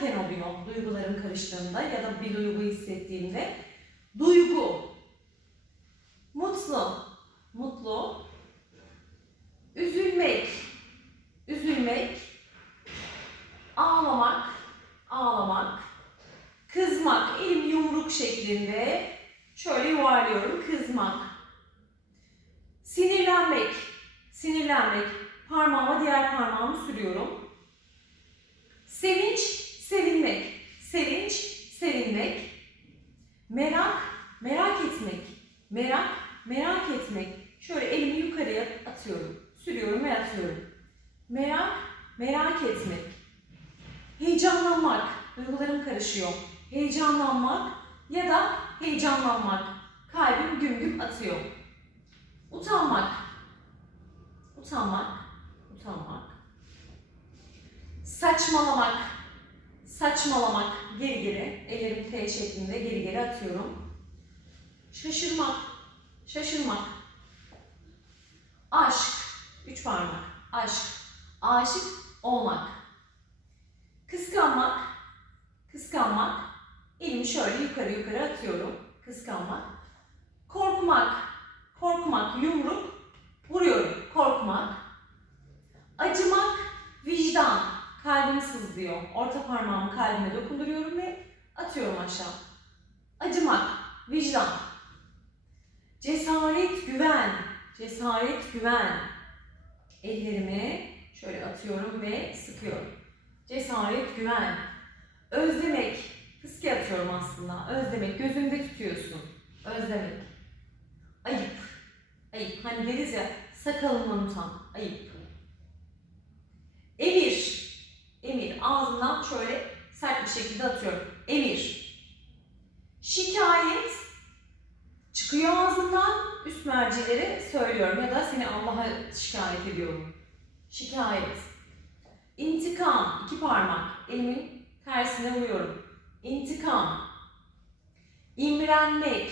diken oluyor duygularım karıştığında ya da bir duygu hissettiğimde. Duygu. Mutlu. Mutlu. Üzülmek. Üzülmek. Ağlamak. Ağlamak. Kızmak. Elim yumruk şeklinde. Şöyle yuvarlıyorum. Kızmak. Sinirlenmek. Sinirlenmek. Parmağıma diğer parmağımı sürüyorum. Sevinç, sevinmek. Sevinç, sevinmek. Merak, merak etmek. Merak, merak etmek. Şöyle elimi yukarıya atıyorum. Sürüyorum ve atıyorum. Merak, merak etmek. Heyecanlanmak. Duygularım karışıyor. Heyecanlanmak ya da heyecanlanmak. Kalbim güm güm atıyor. Utanmak. Utanmak. Utanmak. Saçmalamak. Saçmalamak. Geri geri. Ellerim T şeklinde geri geri atıyorum. Şaşırmak. Şaşırmak. Aşk. Üç parmak. Aşk. Aşık olmak. Kıskanmak. Kıskanmak. Elimi şöyle yukarı yukarı atıyorum. Kıskanmak. Korkmak. Korkmak. Yumruk. Vuruyorum. Korkmak. Acımak. Vicdan. Kalbim sızlıyor. Orta parmağımı kalbime dokunduruyorum ve atıyorum aşağı. Acımak. Vicdan. Cesaret, güven. Cesaret, güven. Ellerimi şöyle atıyorum ve sıkıyorum. Cesaret, güven. Özlemek. Fıske atıyorum aslında. Özlemek. Gözünde tutuyorsun. Özlemek. Ayıp. Ayıp. Hani deriz ya sakalını unutan. Ayıp. Emir. Emir. Ağzından şöyle sert bir şekilde atıyorum. Emir. Şikayet. Çıkıyor ağzından üst mercileri söylüyorum ya da seni Allah'a şikayet ediyorum. Şikayet. İntikam. iki parmak. Elimin tersine vuruyorum. İntikam. İmrenmek.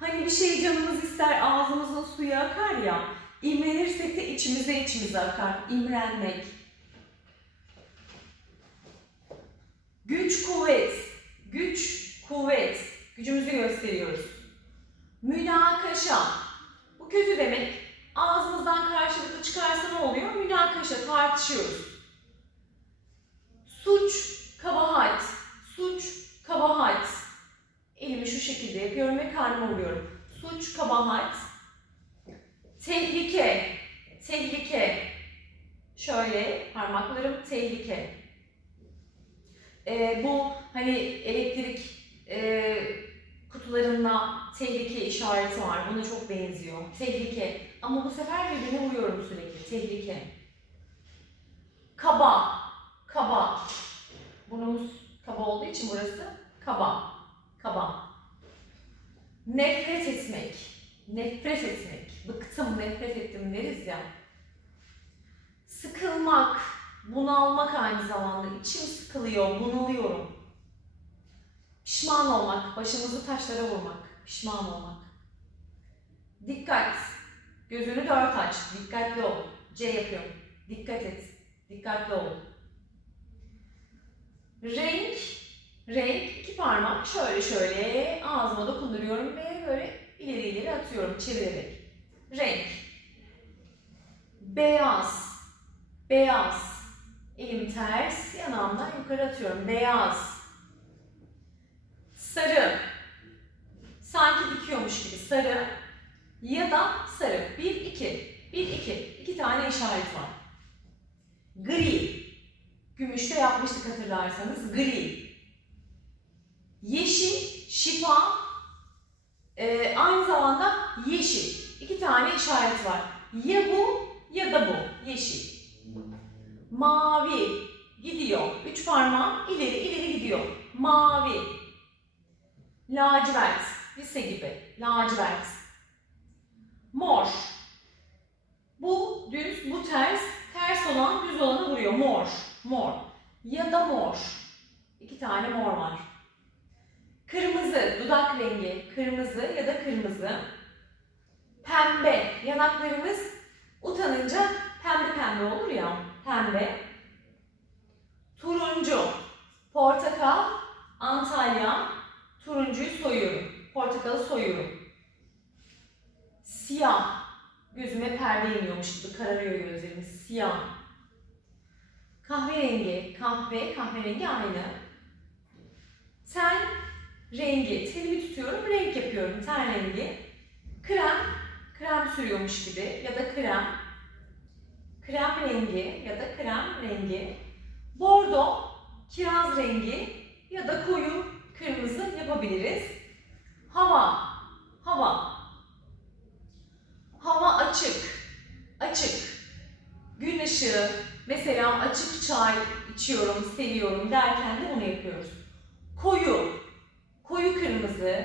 Hani bir şey canımız ister ağzımızın suyu akar ya. İmrenirsek de içimize içimize akar. İmrenmek. Güç kuvvet. Güç kuvvet. Gücümüzü gösteriyoruz. Münakaşa. Bu kötü demek. Ağzımızdan karşılıklı çıkarsa ne oluyor? Münakaşa, tartışıyoruz. Suç, kabahat. Suç, kabahat. Elimi şu şekilde yapıyorum ve karnıma vuruyorum. Suç, kabahat. Tehlike, tehlike. Şöyle parmaklarım tehlike. Ee, bu hani elektrik e, kutularında tehlike işareti var. Buna çok benziyor. Tehlike. Ama bu sefer birbirine vuruyorum sürekli. Tehlike. Kaba. Kaba. Burnumuz kaba olduğu için burası kaba. Kaba. Nefret etmek. Nefret etmek. Bıktım, nefret ettim deriz ya. Sıkılmak. Bunalmak aynı zamanda. İçim sıkılıyor, bunalıyorum. Pişman olmak, başımızı taşlara vurmak, pişman olmak. Dikkat, gözünü dört aç, dikkatli ol. C yapıyorum, dikkat et, dikkatli ol. Renk, renk, iki parmak şöyle şöyle ağzıma dokunduruyorum ve böyle ileri ileri atıyorum çevirerek. Renk. Beyaz, beyaz. Elim ters, yanağımdan yukarı atıyorum. Beyaz. Sarı. Sanki dikiyormuş gibi sarı. Ya da sarı. Bir, iki. Bir, iki. İki tane işaret var. Gri. Gümüşte yapmıştık hatırlarsanız. Gri. Yeşil, şifa. Ee, aynı zamanda yeşil. İki tane işaret var. Ya bu ya da bu. Yeşil. Mavi. Gidiyor. Üç parmağım ileri ileri gidiyor. Mavi. Lacivert. Lise gibi. Lacivert. Mor. Bu düz, bu ters. Ters olan düz olanı vuruyor. Mor. Mor. Ya da mor. İki tane mor var. Kırmızı. Dudak rengi. Kırmızı ya da kırmızı. Pembe. Yanaklarımız utanınca pembe pembe olur ya. Pembe. Portakal, Antalya, turuncuyu soyuyorum. Portakalı soyuyorum. Siyah, gözüme perde iniyormuş gibi kararıyor gözlerim. Siyah. Kahverengi, kahve, kahverengi aynı. Ten rengi, tenimi tutuyorum, renk yapıyorum, ten rengi. Krem, krem sürüyormuş gibi ya da krem. Krem rengi ya da krem rengi. Bordo, kiraz rengi ya da koyu kırmızı yapabiliriz. Hava. Hava açık, açık. Gün ışığı, mesela açık çay içiyorum, seviyorum derken de bunu yapıyoruz. Koyu, koyu kırmızı,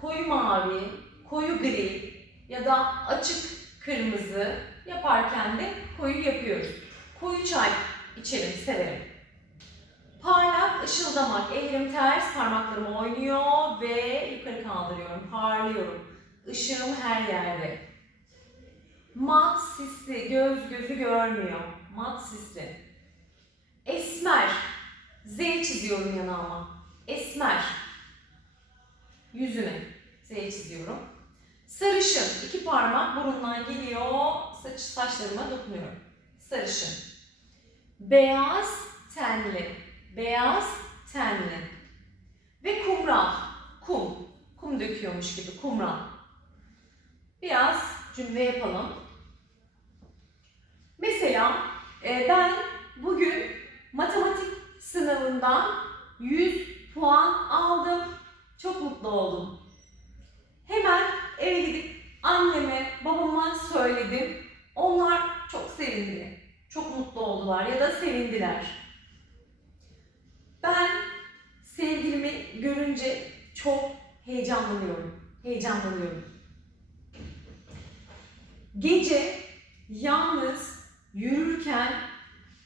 koyu mavi, koyu gri ya da açık kırmızı yaparken de koyu yapıyoruz. Koyu çay içerim, severim. Parlak, ışıldamak. Ellerim ters, parmaklarım oynuyor ve yukarı kaldırıyorum, parlıyorum. Işığım her yerde. Mat sisli, göz gözü görmüyor. Mat sisli. Esmer. Z çiziyorum yanağıma. Esmer. Yüzüme Z çiziyorum. Sarışın. iki parmak burundan geliyor. Saç, saçlarıma dokunuyorum. Sarışın. Beyaz tenli. Beyaz tenli. Ve kumral. Kum. Kum döküyormuş gibi kumral. Biraz cümle yapalım. Mesela e, ben bugün matematik sınavından 100 puan aldım. Çok mutlu oldum. Hemen eve gidip anneme, babama söyledim. Onlar çok sevindi. Çok mutlu oldular ya da sevindiler. Ben sevgilimi görünce çok heyecanlanıyorum. Heyecanlanıyorum. Gece yalnız yürürken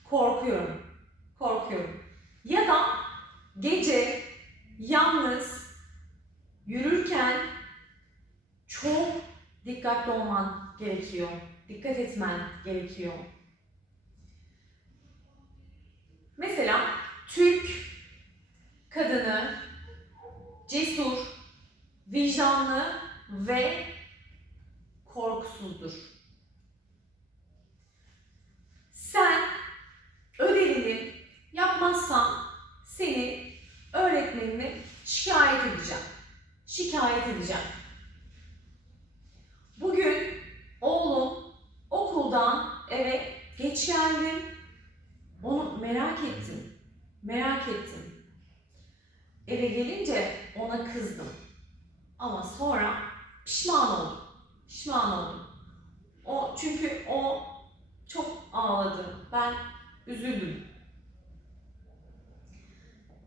korkuyorum. Korkuyorum. Ya da gece yalnız yürürken çok dikkatli olman gerekiyor. Dikkat etmen gerekiyor. Mesela Türk kadını cesur, vicdanlı ve korkusuzdur. Sen ödevini yapmazsan seni öğretmenine şikayet edeceğim. Şikayet edeceğim. Bugün oğlum okuldan eve geç geldim. Onu merak ettim. Merak ettim. Eve gelince ona kızdım. Ama sonra pişman oldum. Pişman oldum. O çünkü o çok ağladı. Ben üzüldüm.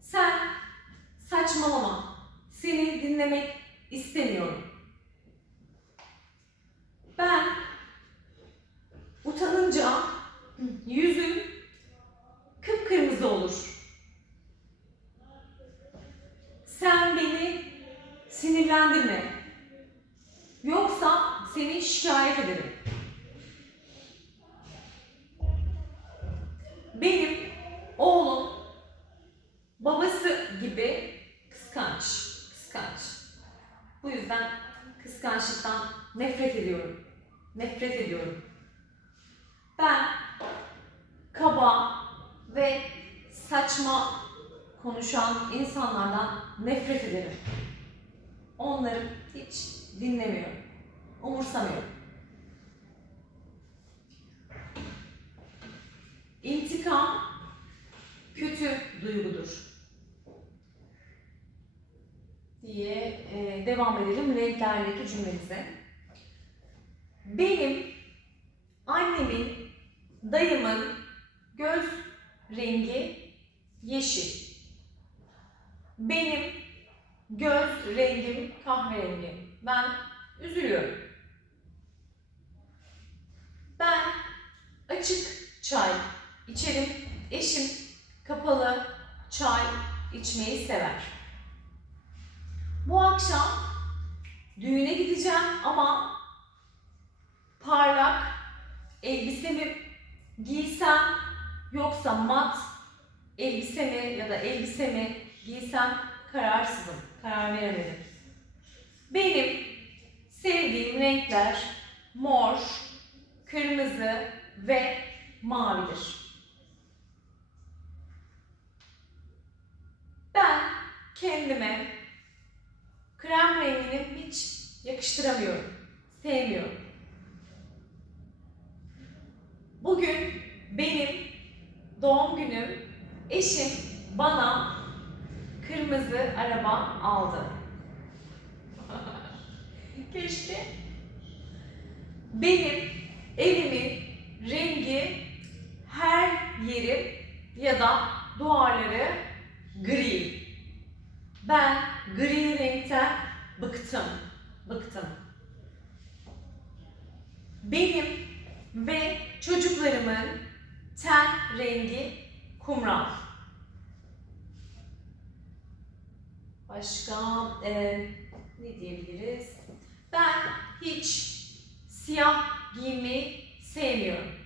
Sen saçmalama. Seni dinlemek istemiyorum. Ben utanınca yüzüm kıpkırmızı olur. Sen beni sinirlendirme. Yoksa seni şikayet ederim. Benim oğlum babası gibi kıskanç. Kıskanç. Bu yüzden kıskançlıktan nefret ediyorum. Nefret ediyorum. Ben kaba ve saçma konuşan insanlardan nefret ederim. Onları hiç dinlemiyorum. Umursamıyorum. İntikam kötü duygudur. Diye e, devam edelim renklerdeki cümlemize. Benim annemin, dayımın göz rengi yeşil. Benim göz rengim kahverengi. Ben üzülüyorum. Ben açık çay içerim. Eşim kapalı çay içmeyi sever. Bu akşam düğüne gideceğim ama parlak elbisemi giysem yoksa mat elbisemi ya da elbisemi giysem kararsızım. Karar veremedim. Benim sevdiğim renkler mor, kırmızı ve mavidir. Ben kendime krem rengini hiç yakıştıramıyorum. Sevmiyorum. Bugün benim doğum günüm. Eşim bana kırmızı araba aldı. Keşke benim evimin rengi her yeri ya da duvarları gri. Ben gri renkten bıktım. Bıktım. Benim ve çocuklarımın ten rengi kumral. Başka e, ne diyebiliriz? Ben hiç siyah giymeyi sevmiyorum.